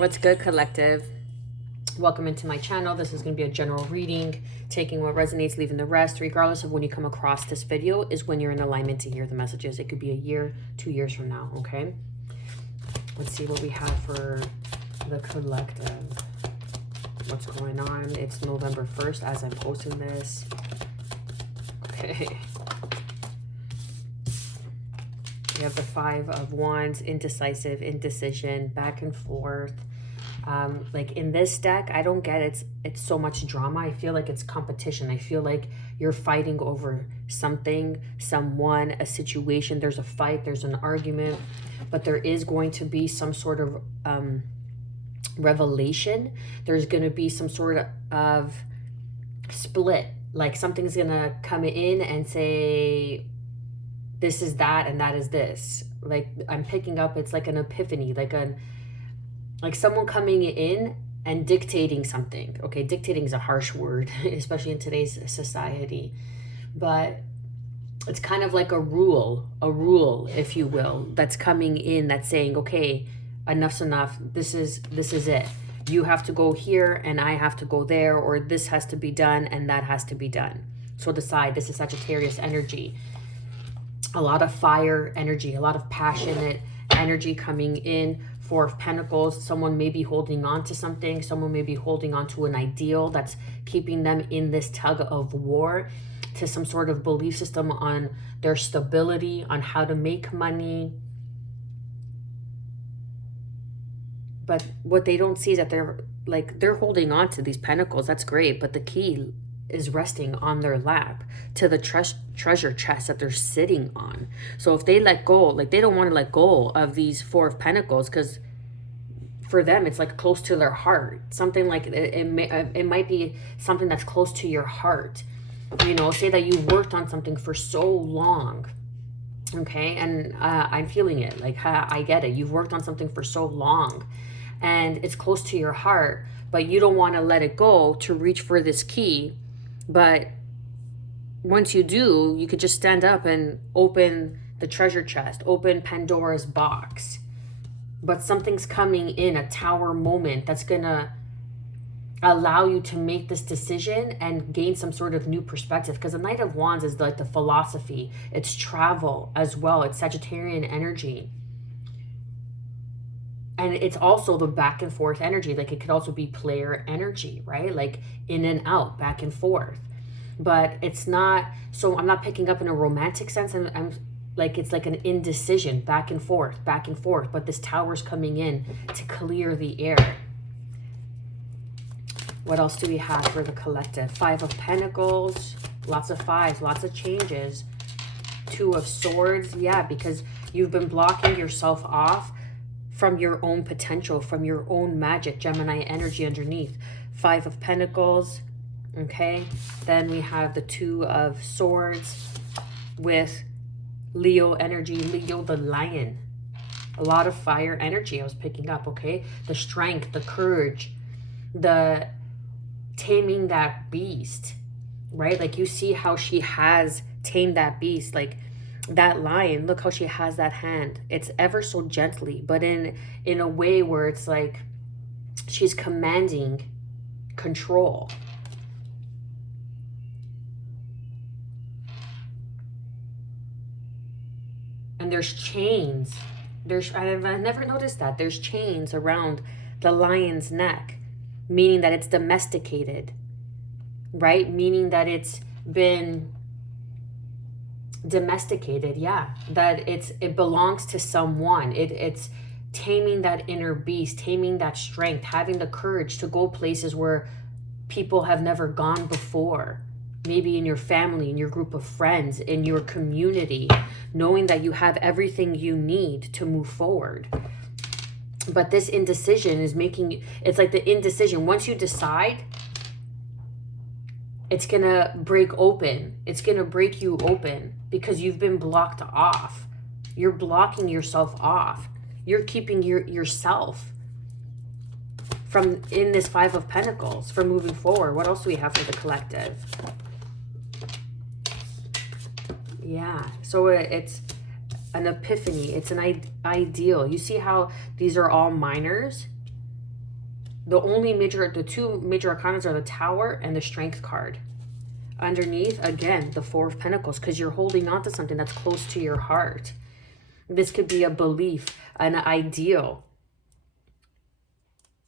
What's good, collective? Welcome into my channel. This is going to be a general reading, taking what resonates, leaving the rest. Regardless of when you come across this video is when you're in alignment to hear the messages. It could be a year, 2 years from now, okay? Let's see what we have for the collective. What's going on? It's November 1st as I'm posting this. Okay. We have the 5 of Wands, indecisive, indecision, back and forth. Like in this deck, I don't get it. It's so much drama. I feel like it's competition. I feel like you're fighting over something, someone, a situation. There's a fight, there's an argument, but there is going to be some sort of revelation. There's going to be some sort of split. Like something's going to come in and say, this is that and that is this. Like I'm picking up, it's like an epiphany, like someone coming in and dictating something. Okay, dictating is a harsh word, especially in today's society. But it's kind of like a rule, if you will, that's coming in, that's saying, okay, enough's enough. This is it. You have to go here and I have to go there, or this has to be done and that has to be done. So decide. This is Sagittarius energy. A lot of fire energy, a lot of passionate energy coming in. 4 of Pentacles. Someone may be holding on to something. Someone may be holding on to an ideal that's keeping them in this tug of war to some sort of belief system on their stability, on how to make money. But what they don't see is that they're holding on to these pentacles. That's great. But the key is resting on their lap to the treasure chest that they're sitting on. So if they let go, like they don't want to let go of these 4 of Pentacles, because for them it's like close to their heart. Something like it might be something that's close to your heart. You know, say that you worked on something for so long, okay, and I'm feeling it. Like I get it. You've worked on something for so long and it's close to your heart, but you don't want to let it go to reach for this key. But once you do, you could just stand up and open the treasure chest, open Pandora's box. But something's coming in, a tower moment that's going to allow you to make this decision and gain some sort of new perspective. Because the Knight of Wands is like the philosophy. It's travel as well. It's Sagittarian energy. And it's also the back and forth energy. Like it could also be player energy, right? Like in and out, back and forth. But it's not, so I'm not picking up in a romantic sense. I'm like, it's like an indecision, back and forth. But this tower's coming in to clear the air. What else do we have for the collective? 5 of Pentacles, lots of 5s, lots of changes. 2 of Swords, yeah, because you've been blocking yourself off from your own potential, from your own magic, Gemini energy underneath. 5 of Pentacles, okay? Then we have the 2 of Swords with Leo energy, Leo the lion. A lot of fire energy I was picking up, okay? The strength, the courage, the taming that beast, right? Like you see how she has tamed that beast, like that lion. Look how she has that hand. It's ever so gently, but in a way where it's like she's commanding control. And there's chains. I've never noticed that. There's chains around the lion's neck, meaning that it's domesticated, right? Meaning that it's been domesticated, yeah. That it belongs to someone. It's taming that inner beast, taming that strength, having the courage to go places where people have never gone before. Maybe in your family, in your group of friends, in your community, knowing that you have everything you need to move forward. But this indecision is making, it's like the indecision. Once you decide, it's going to break open. It's going to break you open because you've been blocked off. You're blocking yourself off. You're keeping yourself from, in this 5 of Pentacles, from moving forward. What else do we have for the collective? Yeah, so it's an epiphany. It's an ideal. You see how these are all minors? The two major arcanas are the Tower and the Strength card. Underneath, again, the Four of Pentacles, because you're holding on to something that's close to your heart. This could be a belief, an ideal,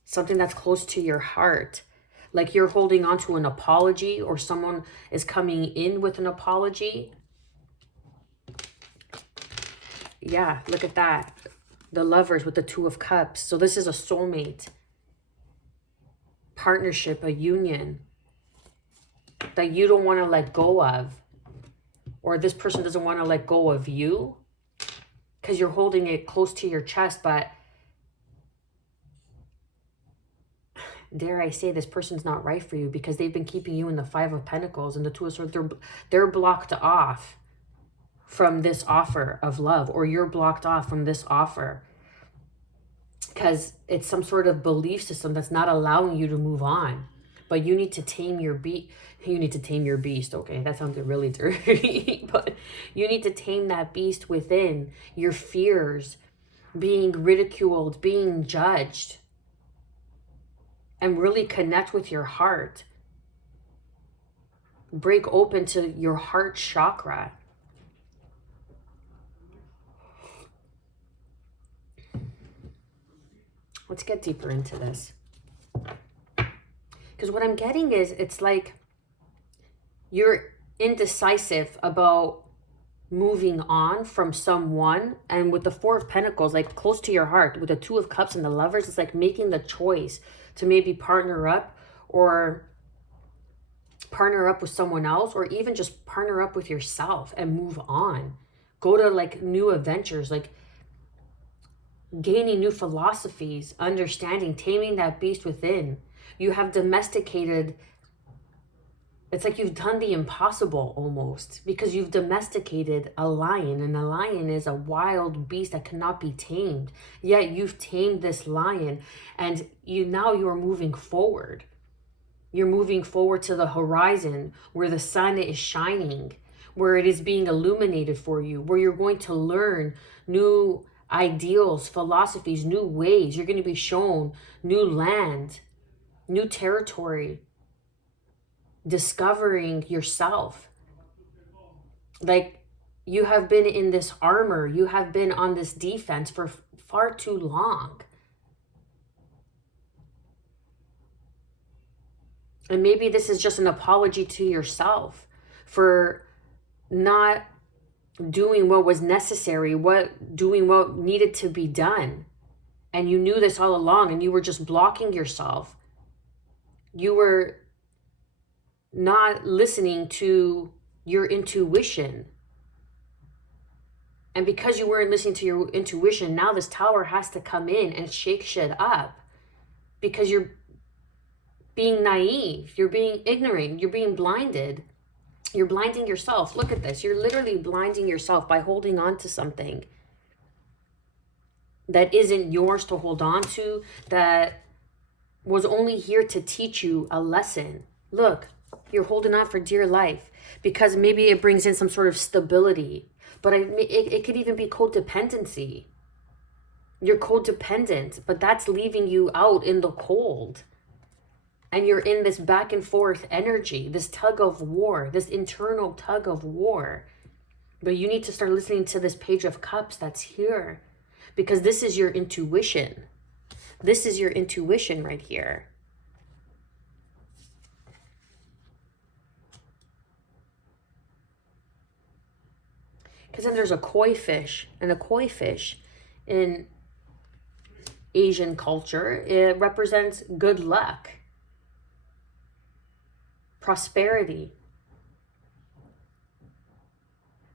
something that's close to your heart. Like you're holding on to an apology, or someone is coming in with an apology. Yeah, look at that. The Lovers with the Two of Cups. So this is a soulmate, partnership, a union that you don't want to let go of. Or this person doesn't want to let go of you because you're holding it close to your chest. But dare I say, this person's not right for you because they've been keeping you in the Five of Pentacles and the Two of Swords. They're blocked off from this offer of love, or you're blocked off from this offer because it's some sort of belief system that's not allowing you to move on. But you need to tame your beast. You need to tame your beast. Okay, that sounded really dirty. But you need to tame that beast within, your fears, being ridiculed, being judged, and really connect with your heart. Break open to your heart chakra. Let's get deeper into this. Because what I'm getting is, it's like you're indecisive about moving on from someone. And with the Four of Pentacles, like close to your heart, with the Two of Cups and the Lovers, it's like making the choice to maybe partner up, or partner up with someone else, or even just partner up with yourself and move on. Go to like new adventures, like gaining new philosophies, understanding, taming that beast within. You have domesticated. It's like you've done the impossible almost, because you've domesticated a lion, and a lion is a wild beast that cannot be tamed. Yet you've tamed this lion, and you are moving forward. You're moving forward to the horizon where the sun is shining, where it is being illuminated for you, where you're going to learn new ideals, philosophies, new ways. You're going to be shown new land, new territory, discovering yourself. Like you have been in this armor, you have been on this defense for far too long. And maybe this is just an apology to yourself for not doing what was necessary, doing what needed to be done. And you knew this all along, and you were just blocking yourself. You were not listening to your intuition. And because you weren't listening to your intuition, now this Tower has to come in and shake shit up, because you're being naive, you're being ignorant, you're being blinded. You're blinding yourself. Look at this. You're literally blinding yourself by holding on to something that isn't yours to hold on to, that was only here to teach you a lesson. Look, you're holding on for dear life because maybe it brings in some sort of stability, but it could even be codependency. You're codependent, but that's leaving you out in the cold. And you're in this back and forth energy, this tug of war, this internal tug of war. But you need to start listening to this Page of Cups that's here, because this is your intuition. This is your intuition right here. Because then there's a koi fish, and a koi fish in Asian culture, it represents good luck, prosperity.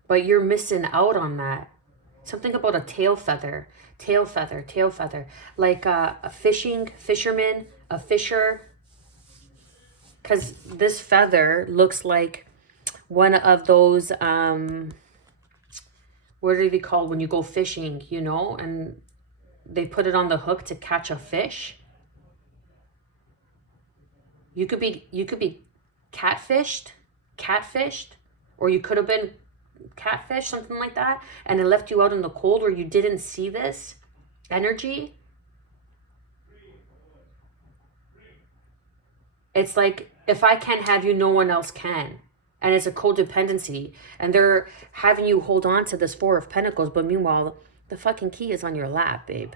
But you're missing out on that. Something about a tail feather. Like a fisherman, a fisher. Because this feather looks like one of those, what are they called when you go fishing, you know? And they put it on the hook to catch a fish. You could be catfished, or you could have been catfish, something like that, and it left you out in the cold where you didn't see this energy. It's like, if I can't have you, no one else can. And it's a codependency. And they're having you hold on to this Four of Pentacles. But meanwhile, the fucking key is on your lap, babe.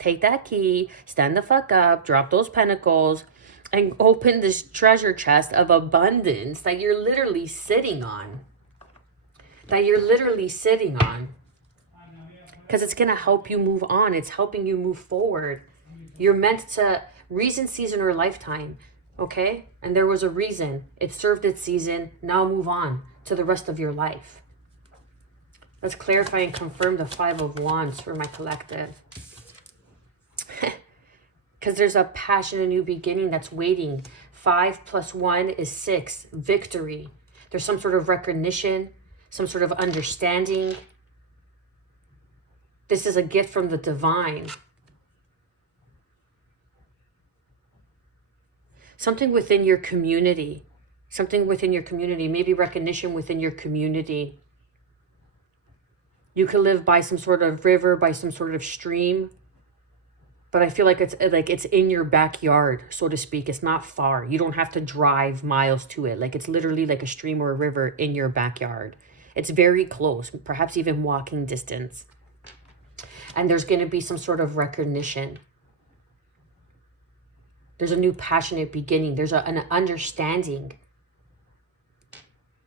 Take that key, stand the fuck up, drop those pentacles, and open this treasure chest of abundance that you're literally sitting on. Because it's going to help you move on. It's helping you move forward. You're meant to, reason, season, or lifetime. Okay? And there was a reason. It served its season. Now move on to the rest of your life. Let's clarify and confirm the Five of Wands for my collective. Because there's a passion, a new beginning that's waiting. 5 + 1 is 6. Victory. There's some sort of recognition, some sort of understanding. This is a gift from the divine. Something within your community. Maybe recognition within your community. You could live by some sort of river, by some sort of stream. But I feel like it's in your backyard, so to speak. It's not far. You don't have to drive miles to it. Like, it's literally like a stream or a river in your backyard. It's very close, perhaps even walking distance. And there's going to be some sort of recognition. There's a new passionate beginning. There's an understanding.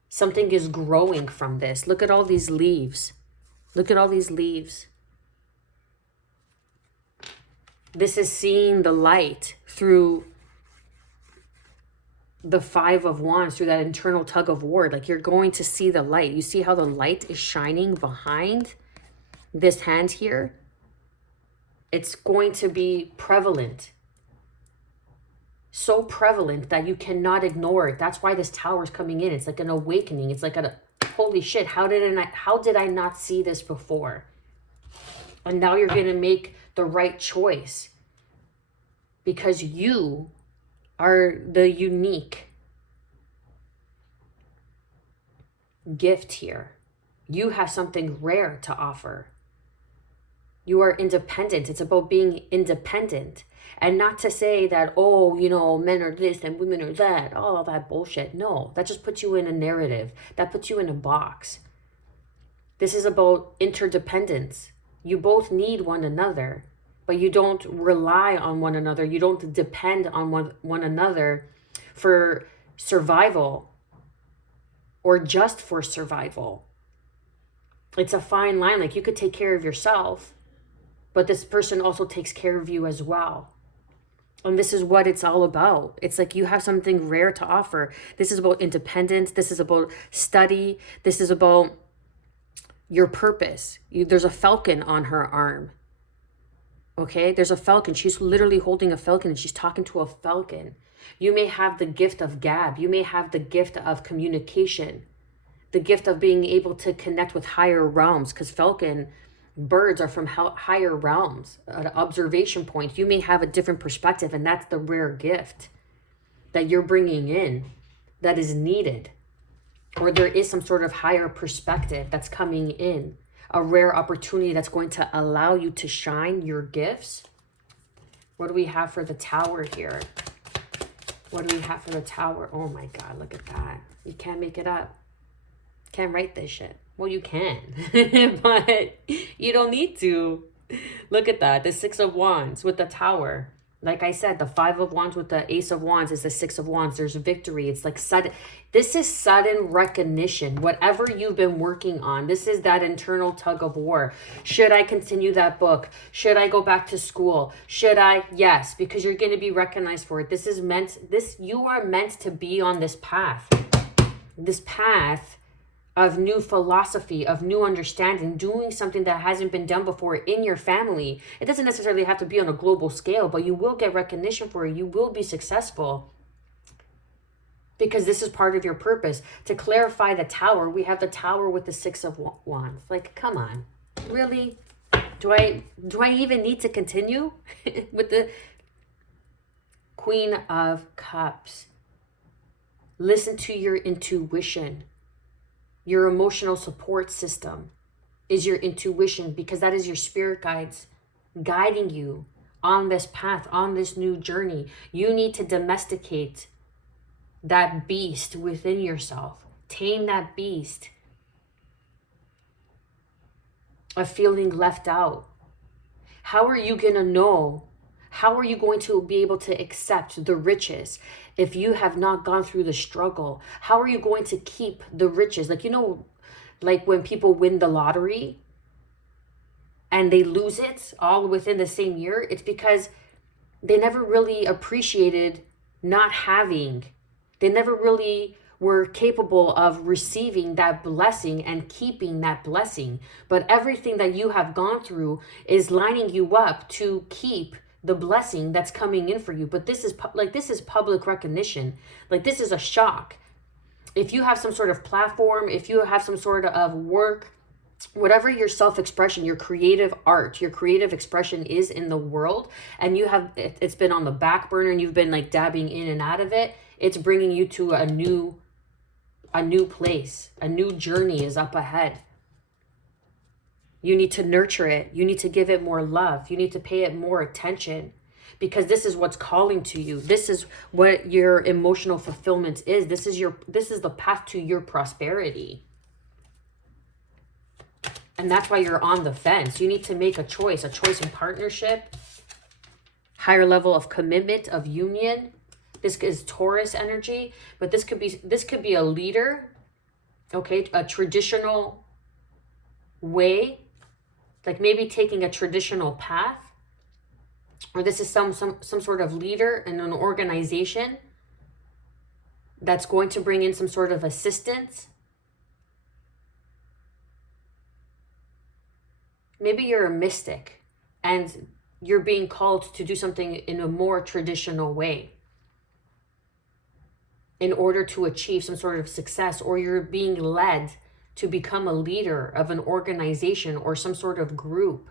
Something is growing from this. Look at all these leaves. This is seeing the light through the Five of Wands, through that internal tug of war. Like, you're going to see the light. You see how the light is shining behind this hand here? It's going to be prevalent. So prevalent that you cannot ignore it. That's why this tower is coming in. It's like an awakening. It's like holy shit, how did I not see this before? And now you're going to make the right choice, because you are the unique gift here. You have something rare to offer. You are independent. It's about being independent. And not to say that, oh, you know, men are this and women are that, all that bullshit. No, that just puts you in a narrative. That puts you in a box. This is about interdependence. You both need one another, but you don't rely on one another. You don't depend on one another for survival or just for survival. It's a fine line. Like, you could take care of yourself, but this person also takes care of you as well. And this is what it's all about. It's like you have something rare to offer. This is about independence. This is about study. This is about your purpose. There's a falcon on her arm. Okay? There's a falcon. She's literally holding a falcon and she's talking to a falcon. You may have the gift of gab. You may have the gift of communication. The gift of being able to connect with higher realms, because falcon birds are from higher realms, an observation point. You may have a different perspective, and that's the rare gift that you're bringing in that is needed. Or there is some sort of higher perspective that's coming in, a rare opportunity that's going to allow you to shine your gifts. What do we have for the tower here? What do we have for the tower? Oh my God, look at that. You can't make it up. Can't write this shit. Well, you can, but you don't need to. Look at that. The Six of Wands with the tower. Like I said, the Five of Wands with the Ace of Wands is the Six of Wands. There's victory. It's like sudden. This is sudden recognition. Whatever you've been working on, this is that internal tug of war. Should I continue that book? Should I go back to school? Should I? Yes, because you're going to be recognized for it. You are meant to be on this path. This path of new philosophy, of new understanding, doing something that hasn't been done before in your family. It doesn't necessarily have to be on a global scale, but you will get recognition for it. You will be successful because this is part of your purpose. To clarify the tower, we have the tower with the Six of Wands. Like, come on, really? Do I even need to continue with the Queen of Cups? Listen to your intuition. Your emotional support system is your intuition, because that is your spirit guides guiding you on this path, on this new journey. You need to domesticate that beast within yourself. Tame that beast of feeling left out. How are you going to know? How are you going to be able to accept the riches if you have not gone through the struggle? How are you going to keep the riches? Like, like when people win the lottery and they lose it all within the same year, it's because they never really appreciated not having. They never really were capable of receiving that blessing and keeping that blessing. But everything that you have gone through is lining you up to keep the blessing that's coming in for you. But this is public recognition. Like, this is a shock. If you have some sort of platform, if you have some sort of work, whatever your self-expression, your creative art, your creative expression is in the world, and it's been on the back burner and you've been like dabbing in and out of it, it's bringing you to a new place. A new journey is up ahead. You need to nurture it. You need to give it more love. You need to pay it more attention, because this is what's calling to you. This is what your emotional fulfillment is. This is the path to your prosperity. And that's why you're on the fence. You need to make a choice in partnership, higher level of commitment, of union. This is Taurus energy, but this could be a leader, okay, a traditional way, like maybe taking a traditional path, or this is some sort of leader in an organization that's going to bring in some sort of assistance. Maybe you're a mystic and you're being called to do something in a more traditional way in order to achieve some sort of success, or you're being led to become a leader of an organization or some sort of group.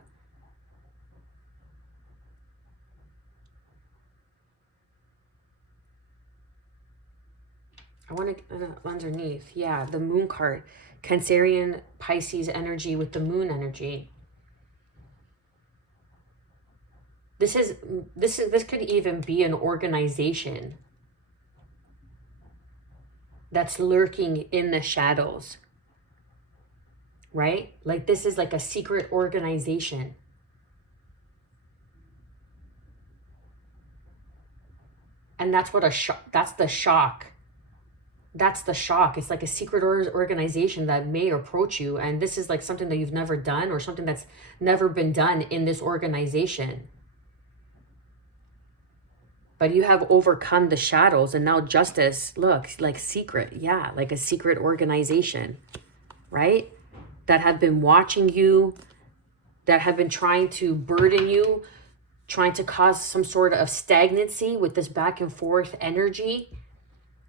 I want to, underneath, yeah, the moon card, Cancerian Pisces energy with the moon energy. This could even be an organization that's lurking in the shadows, right? Like, this is like a secret organization. And that's what that's the shock. That's the shock. It's like a secret organization that may approach you. And this is like something that you've never done, or something that's never been done in this organization. But you have overcome the shadows, and now justice looks like secret. Yeah, like a secret organization, right? That have been watching you, that have been trying to burden you, trying to cause some sort of stagnancy with this back and forth energy,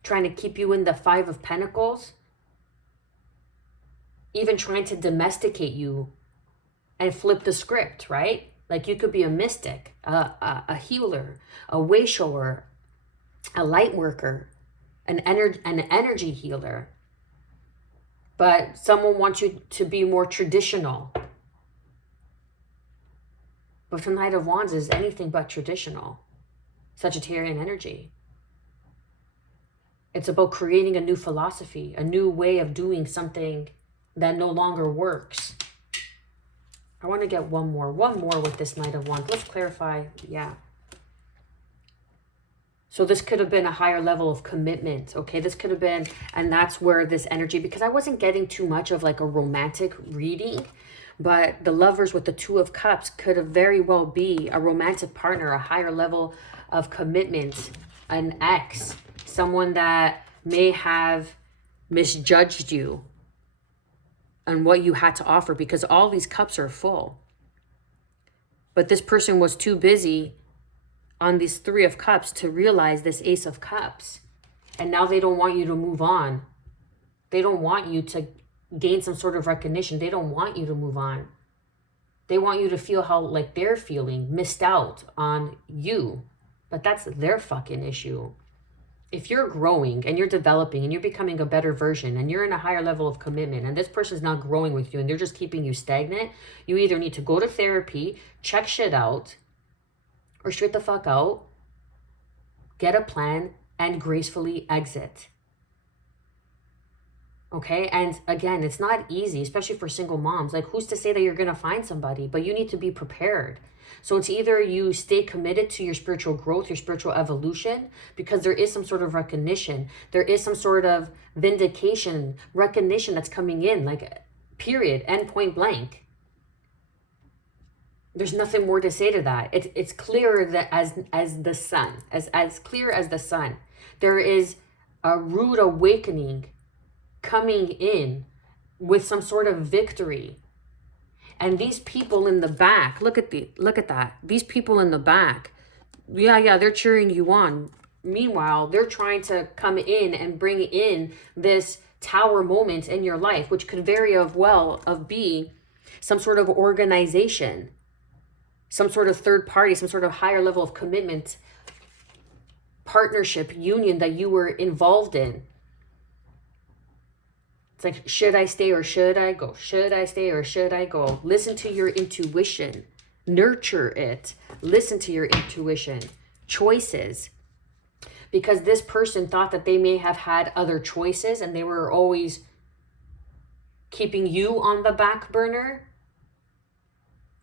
trying to keep you in the Five of Pentacles, even trying to domesticate you and flip the script, right? Like, you could be a mystic, a healer, a way shower, a light worker, an energy healer. But someone wants you to be more traditional. But the Knight of Wands is anything but traditional. Sagittarian energy. It's about creating a new philosophy, a new way of doing something that no longer works. I want to get one more with this Knight of Wands. Let's clarify. Yeah. So this could have been a higher level of commitment. Okay. This could have been, and that's where this energy, because I wasn't getting too much of like a romantic reading, but the Lovers with the Two of Cups could have very well be a romantic partner, a higher level of commitment, an ex, someone that may have misjudged you and what you had to offer, because all these cups are full. But this person was too busy on these Three of Cups to realize this Ace of Cups. And now they don't want you to move on. They don't want you to gain some sort of recognition. They don't want you to move on. They want you to feel how like they're feeling, missed out on you. But that's their fucking issue. If you're growing and you're developing and you're becoming a better version and you're in a higher level of commitment and this person's not growing with you and they're just keeping you stagnant, you either need to go to therapy, check shit out, or straight the fuck out, get a plan, and gracefully exit. Okay. And again, it's not easy, especially for single moms. Like, who's to say that you're going to find somebody, but you need to be prepared. So it's either you stay committed to your spiritual growth, your spiritual evolution, because there is some sort of recognition. There is some sort of vindication, recognition that's coming in, like, period, end point blank. There's nothing more to say to that. It's clearer that as the sun, as clear as the sun. There is a rude awakening coming in with some sort of victory. And these people in the back, look at that. These people in the back, yeah, they're cheering you on. Meanwhile, they're trying to come in and bring in this tower moment in your life, which could very well be some sort of organization, some sort of third party, some sort of higher level of commitment, partnership, union that you were involved in. It's like, should I stay or should I go? Should I stay or should I go? Listen to your intuition. Nurture it. Listen to your intuition. Choices. Because this person thought that they may have had other choices and they were always keeping you on the back burner.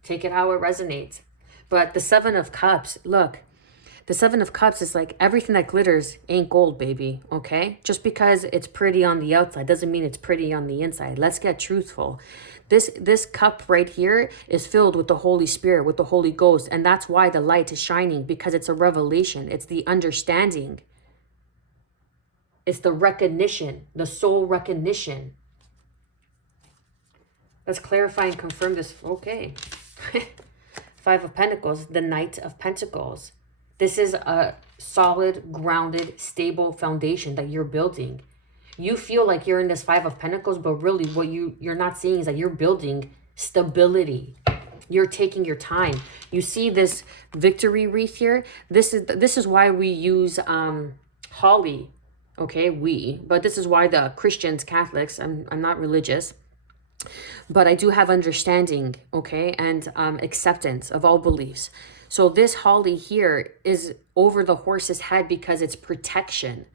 Take it how it resonates. But the Seven of Cups, look, the Seven of Cups is like, everything that glitters ain't gold, baby, okay? Just because it's pretty on the outside doesn't mean it's pretty on the inside. Let's get truthful. This cup right here is filled with the Holy Spirit, with the Holy Ghost, and that's why the light is shining, because it's a revelation. It's the understanding. It's the recognition, the soul recognition. Let's clarify and confirm this. Okay. Five of Pentacles, the Knight of Pentacles. This is a solid, grounded, stable foundation that you're building. You feel like you're in this Five of Pentacles, but really what you're not seeing is that you're building stability. You're taking your time. You see this victory wreath here? This is why we use holly. Okay, but this is why the Christians, Catholics, I'm not religious, but I do have understanding, okay, and acceptance of all beliefs. So this holly here is over the horse's head because it's protection.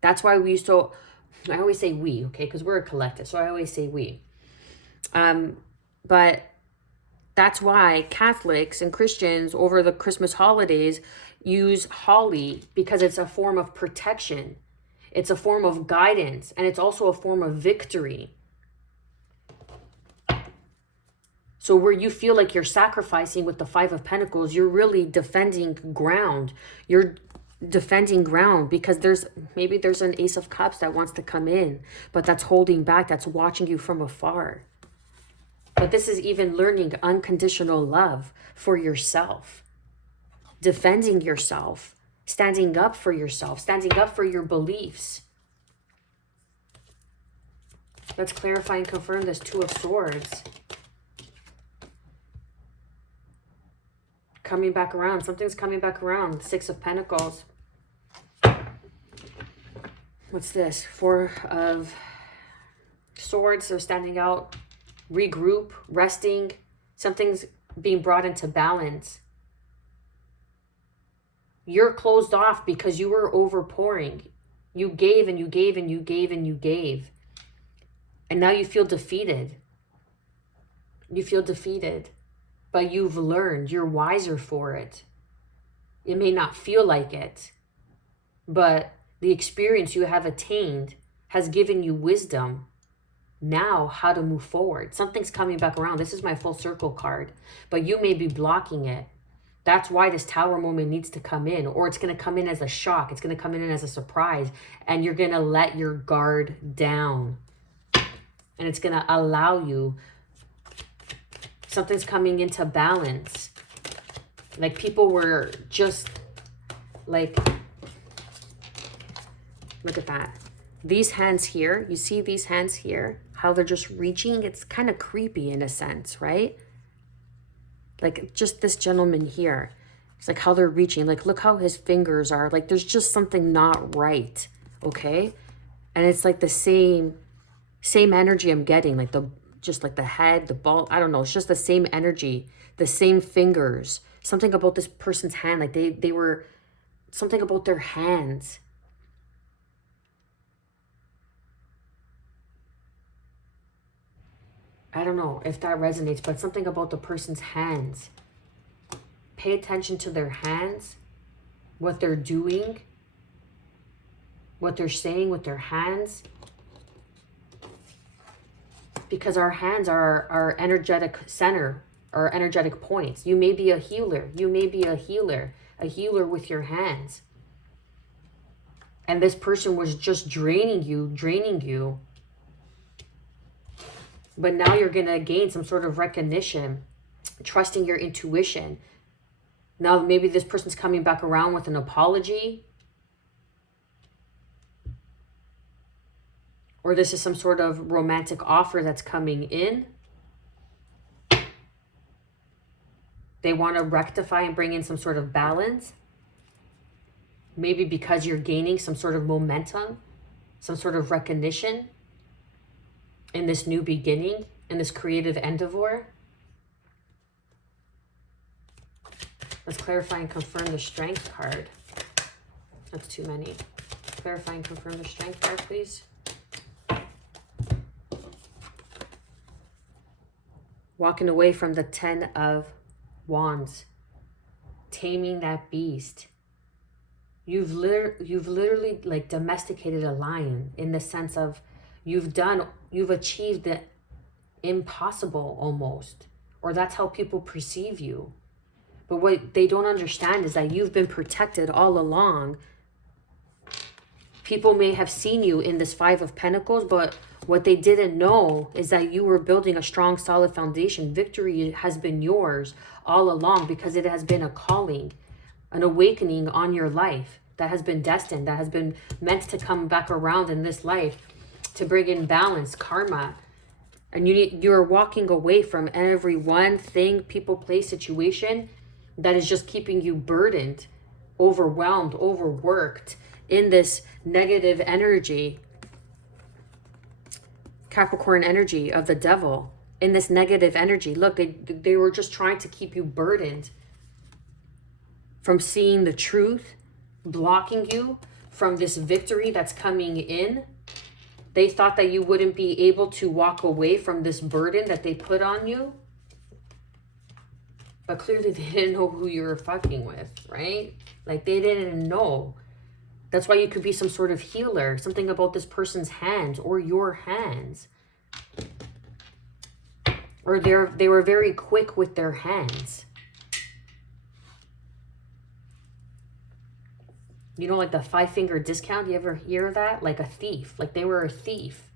That's why we used to, I always say we, okay, because we're a collective, so I always say we. But that's why Catholics and Christians over the Christmas holidays use holly, because it's a form of protection. It's a form of guidance, and it's also a form of victory. So where you feel like you're sacrificing with the Five of Pentacles, you're really defending ground. You're defending ground because maybe there's an Ace of Cups that wants to come in, but that's holding back, that's watching you from afar. But this is even learning unconditional love for yourself, defending yourself, standing up for yourself, standing up for your beliefs. Let's clarify and confirm this Two of Swords. Coming back around. Something's coming back around. Six of Pentacles. What's this? Four of Swords. They're standing out. Regroup. Resting. Something's being brought into balance. You're closed off because you were overpouring. You gave and you gave and you gave and you gave. And now you feel defeated. You feel defeated. But you've learned, you're wiser for it. It may not feel like it, but the experience you have attained has given you wisdom now how to move forward. Something's coming back around. This is my full circle card, but you may be blocking it. That's why this Tower moment needs to come in, or it's going to come in as a shock. It's going to come in as a surprise, and you're going to let your guard down, and it's going to allow you. Something's coming into balance. Like people were just like, look at that. These hands here, you see these hands here, how they're just reaching? It's kind of creepy in a sense, right? Like just this gentleman here. It's like how they're reaching. Like look how his fingers are. Like there's just something not right, okay? And it's like the same energy I'm getting, like just like the head, the ball, I don't know. It's just the same energy, the same fingers. Something about this person's hand, like they were, something about their hands. I don't know if that resonates, but something about the person's hands. Pay attention to their hands, what they're doing, what they're saying with their hands. Because our hands are our energetic center, our energetic points. You may be a healer. You may be a healer with your hands. And this person was just draining you. But now you're going to gain some sort of recognition, trusting your intuition. Now maybe this person's coming back around with an apology. Or this is some sort of romantic offer that's coming in. They want to rectify and bring in some sort of balance. Maybe because you're gaining some sort of momentum, some sort of recognition in this new beginning, in this creative endeavor. Let's clarify and confirm the Strength card. That's too many. Clarify and confirm the Strength card, please. Walking away from the 10 of Wands. Taming that beast. You've literally like domesticated a lion, in the sense of you've achieved the impossible almost, or that's how people perceive you. But what they don't understand is that you've been protected all along. People may have seen you in this 5 of Pentacles, but what they didn't know is that you were building a strong, solid foundation. Victory has been yours all along, because it has been a calling, an awakening on your life that has been destined, that has been meant to come back around in this life to bring in balance, karma. And you're walking away from every one thing, people, place, situation that is just keeping you burdened, overwhelmed, overworked in this negative energy, Capricorn energy of the devil, in this negative energy. Look, they were just trying to keep you burdened from seeing the truth, blocking you from this victory that's coming in. They thought that you wouldn't be able to walk away from this burden that they put on you. But clearly they didn't know who you were fucking with, right? Like, they didn't know. That's why you could be some sort of healer. Something about this person's hands or your hands. Or they were very quick with their hands. You know, like the 5-finger discount, you ever hear that? Like a thief, like they were a thief.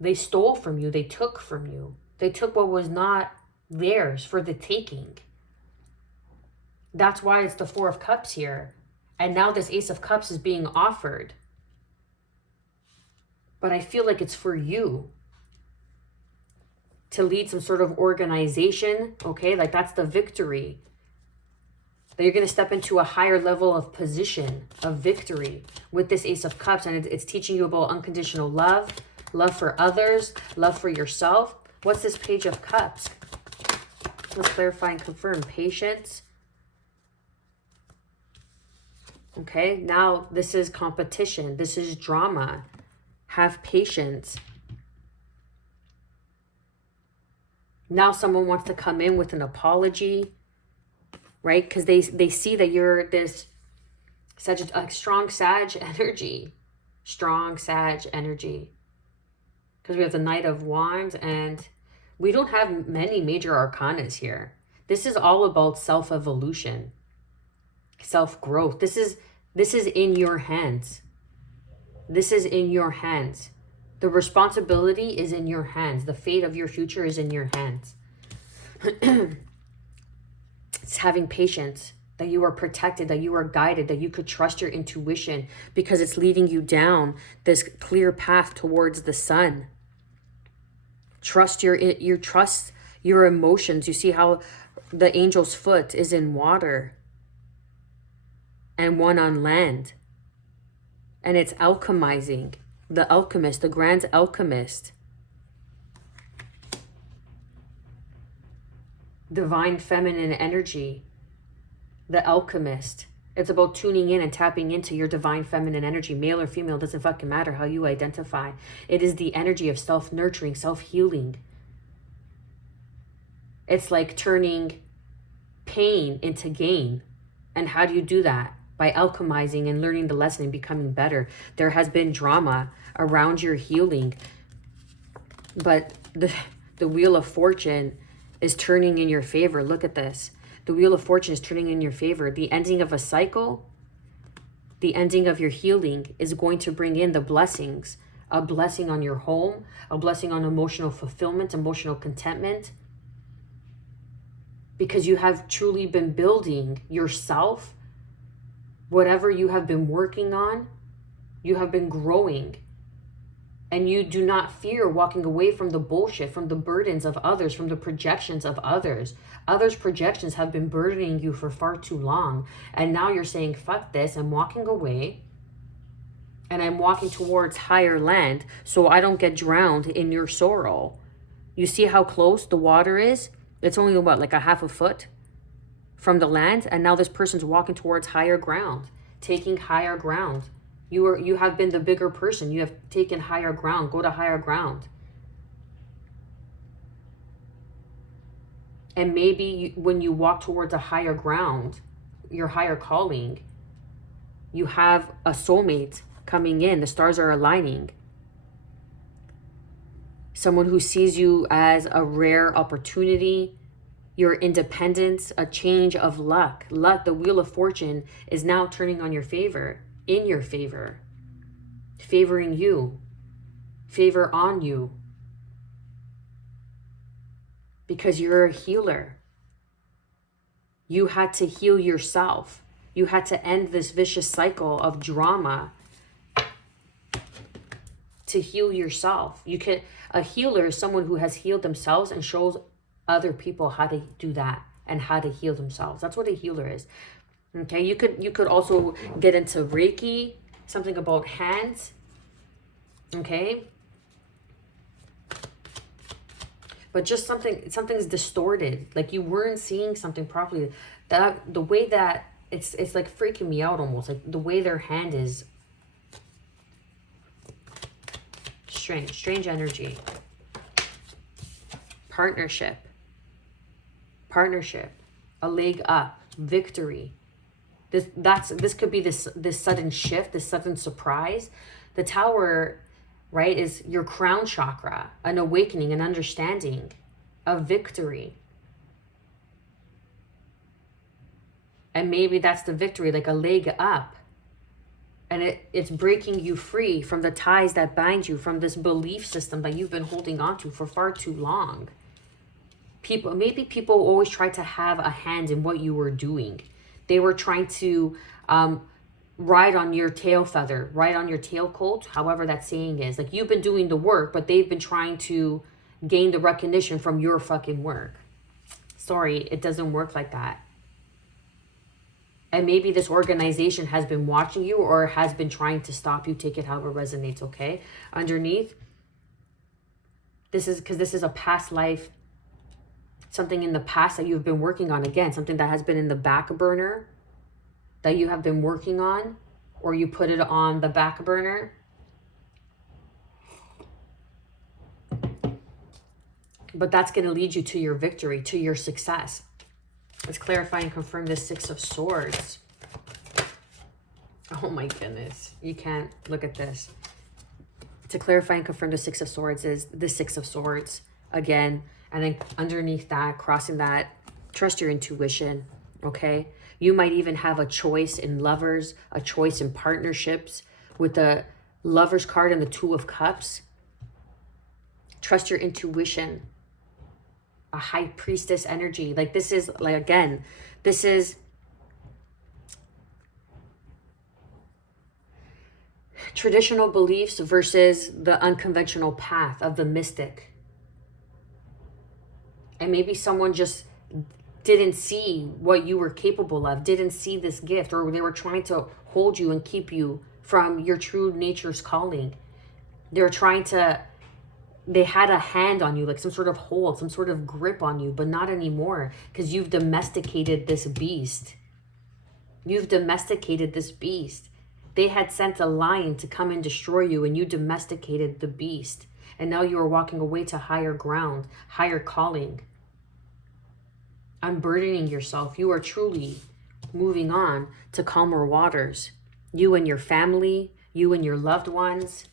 They stole from you, they took from you. They took what was not theirs for the taking. That's why it's the 4 of Cups here. And now this Ace of Cups is being offered. But I feel like it's for you to lead some sort of organization, okay? Like that's the victory. That you're going to step into a higher level of position, of victory with this Ace of Cups. And it's teaching you about unconditional love, love for others, love for yourself. What's this Page of Cups? Let's clarify and confirm. Patience. Okay, now this is competition. This is drama. Have patience. Now someone wants to come in with an apology, right? Because they see that you're this strong Sag energy. Strong Sag energy. Because we have the Knight of Wands, and we don't have many major arcanas here. This is all about self-evolution, self-growth. This is in your hands. This is in your hands. The responsibility is in your hands. The fate of your future is in your hands. It's having patience, that you are protected, that you are guided, that you could trust your intuition because it's leading you down this clear path towards the sun. Trust your emotions. You see how the angel's foot is in water and one on land. And it's alchemizing. The alchemist, the grand alchemist. Divine feminine energy. The alchemist. It's about tuning in and tapping into your divine feminine energy. Male or female, doesn't fucking matter how you identify. It is the energy of self-nurturing, self-healing. It's like turning pain into gain. And how do you do that? By alchemizing and learning the lesson and becoming better. There has been drama around your healing, but the wheel of fortune is turning in your favor. Look at this. The wheel of fortune is turning in your favor. The ending of a cycle, the ending of your healing is going to bring in the blessings. A blessing on your home, a blessing on emotional fulfillment, emotional contentment. Because you have truly been building yourself. Whatever you have been working on, you have been growing. And you do not fear walking away from the bullshit, from the burdens of others, from the projections of others. Others' projections have been burdening you for far too long. And now you're saying, fuck this, I'm walking away. And I'm walking towards higher land so I don't get drowned in your sorrow. You see how close the water is? It's only what, like a half a foot from the land? And now this person's walking towards higher ground, taking higher ground. You have been the bigger person. You have taken higher ground. Go to higher ground. And maybe when you walk towards a higher ground, your higher calling, you have a soulmate coming in. The stars are aligning. Someone who sees you as a rare opportunity, your independence, a change of luck. Luck, the wheel of fortune is now turning on your favor, in your favor, favoring you, favor on you. Because you're a healer. You had to heal yourself. You had to end this vicious cycle of drama to heal yourself. A healer is someone who has healed themselves and shows other people how to do that and how to heal themselves. That's what a healer is. Okay, you could also get into Reiki, something about hands. Okay? But just something's distorted. Like you weren't seeing something properly. That the way that it's like freaking me out almost. Like the way their hand is strange energy. Partnership, a leg up, victory. This could be this sudden shift, this sudden surprise. The tower, right, is your crown chakra, an awakening, an understanding, a victory. And maybe that's the victory, like a leg up. And it's breaking you free from the ties that bind you, from this belief system that you've been holding on to for far too long. Maybe people always tried to have a hand in what you were doing. They were trying to ride on your tail feather, ride on your tail coat, however that saying is. Like you've been doing the work, but they've been trying to gain the recognition from your fucking work. Sorry, it doesn't work like that. And maybe this organization has been watching you or has been trying to stop you. Take it however resonates, okay? Underneath, this is a past life, something in the past that you've been working on. Again, something that has been in the back burner that you have been working on, or you put it on the back burner. But that's going to lead you to your victory, to your success. Let's clarify and confirm the Six of Swords. Oh my goodness. You can't look at this. To clarify and confirm the Six of Swords is the Six of Swords again. And then underneath that, crossing that, trust your intuition, okay? You might even have a choice in lovers, a choice in partnerships with the Lover's card and the Two of Cups. Trust your intuition. A High Priestess energy. Like this is, like again, this is traditional beliefs versus the unconventional path of the mystic. And maybe someone just didn't see what you were capable of, didn't see this gift, or they were trying to hold you and keep you from your true nature's calling. They were trying to, they had a hand on you, like some sort of hold, some sort of grip on you, but not anymore, because you've domesticated this beast. You've domesticated this beast. They had sent a lion to come and destroy you, and you domesticated the beast. And now you are walking away to higher ground, higher calling. unburdening yourself. You are truly moving on to calmer waters. You and your family, you and your loved ones.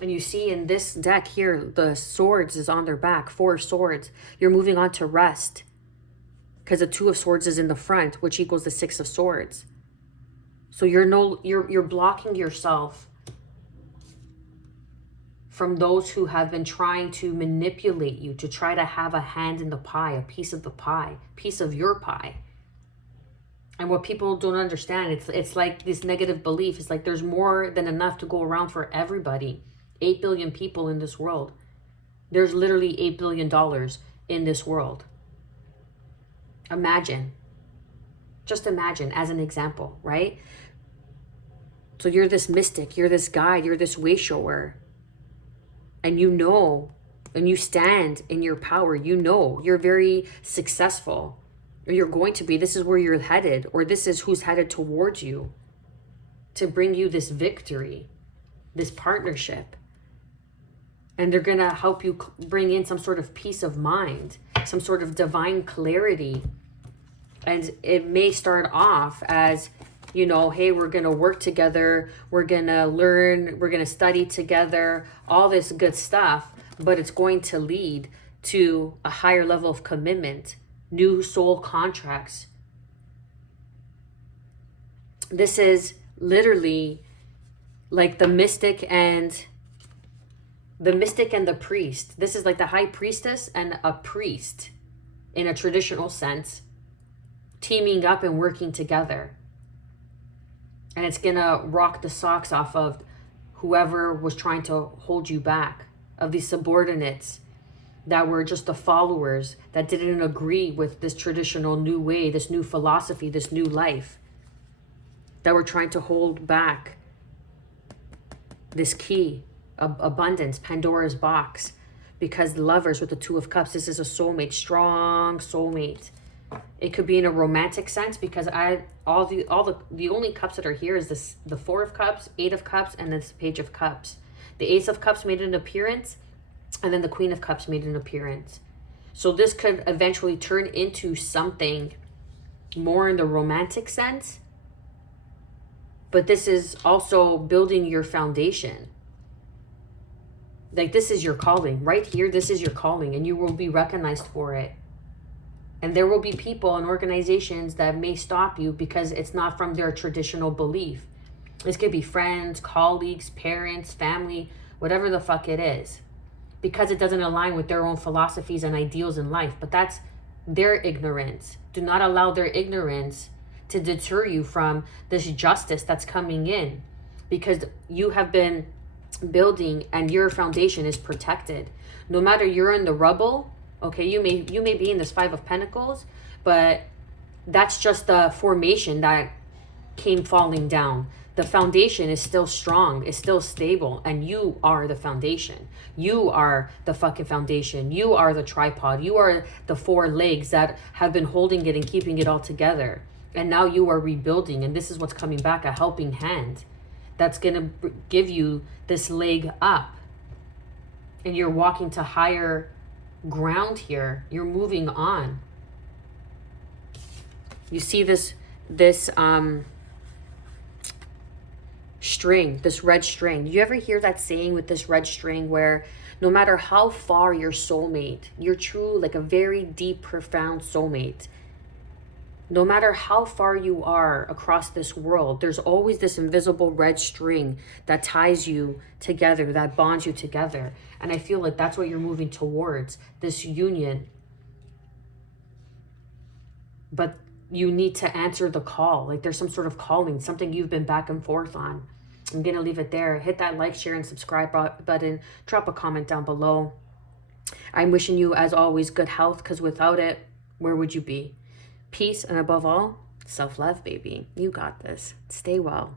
And you see in this deck here, the swords is on their back, 4 swords. You're moving on to rest because the 2 of swords is in the front, which equals the 6 of swords. So you're blocking yourself from those who have been trying to manipulate you, to try to have a hand in the pie, a piece of the pie, piece of your pie. And what people don't understand, it's like this negative belief. It's like there's more than enough to go around for everybody. 8 billion people in this world. There's literally $8 billion in this world. Imagine. Just imagine as an example, right? So you're this mystic, you're this guide, you're this way shower. And you know, and you stand in your power. You know, you're very successful. Or you're going to be. This is where you're headed. Or this is who's headed towards you. To bring you this victory. This partnership. And they're going to help you bring in some sort of peace of mind. Some sort of divine clarity. And it may start off as, you know, hey, we're going to work together. We're going to learn. We're going to study together. All this good stuff. But it's going to lead to a higher level of commitment. New soul contracts. This is literally like the mystic and the priest. This is like the high priestess and a priest in a traditional sense, teaming up and working together. And it's gonna rock the socks off of whoever was trying to hold you back, of these subordinates that were just the followers that didn't agree with this traditional new way, this new philosophy, this new life, that were trying to hold back this key, abundance, Pandora's box. Because lovers with the 2 of Cups, this is a soulmate, strong soulmate. It could be in a romantic sense, because the only cups that are here is the 4 of Cups, 8 of Cups, and this Page of Cups. The Ace of Cups made an appearance, and then the Queen of Cups made an appearance. So this could eventually turn into something more in the romantic sense. But this is also building your foundation. Like, this is your calling. Right here, this is your calling, and you will be recognized for it. And there will be people and organizations that may stop you because it's not from their traditional belief. This could be friends, colleagues, parents, family, whatever the fuck it is. Because it doesn't align with their own philosophies and ideals in life. But that's their ignorance. Do not allow their ignorance to deter you from this justice that's coming in. Because you have been building and your foundation is protected. No matter you're in the rubble, okay, you may be in this 5 of Pentacles, but that's just the formation that came falling down. The foundation is still strong, is still stable, and you are the foundation. You are the fucking foundation. You are the tripod. You are the 4 legs that have been holding it and keeping it all together. And now you are rebuilding, and this is what's coming back, a helping hand that's going to give you this leg up. And you're walking to higher ground here. You're moving on. You see this string, this red string. Do you ever hear that saying with this red string, where no matter how far your soulmate, your true, like a very deep, profound soulmate, no matter how far you are across this world, there's always this invisible red string that ties you together, that bonds you together. And I feel like that's what you're moving towards, this union. But you need to answer the call. Like, there's some sort of calling, something you've been back and forth on. I'm going to leave it there. Hit that like, share, and subscribe button. Drop a comment down below. I'm wishing you, as always, good health, because without it, where would you be? Peace, and above all, self-love, baby. You got this. Stay well.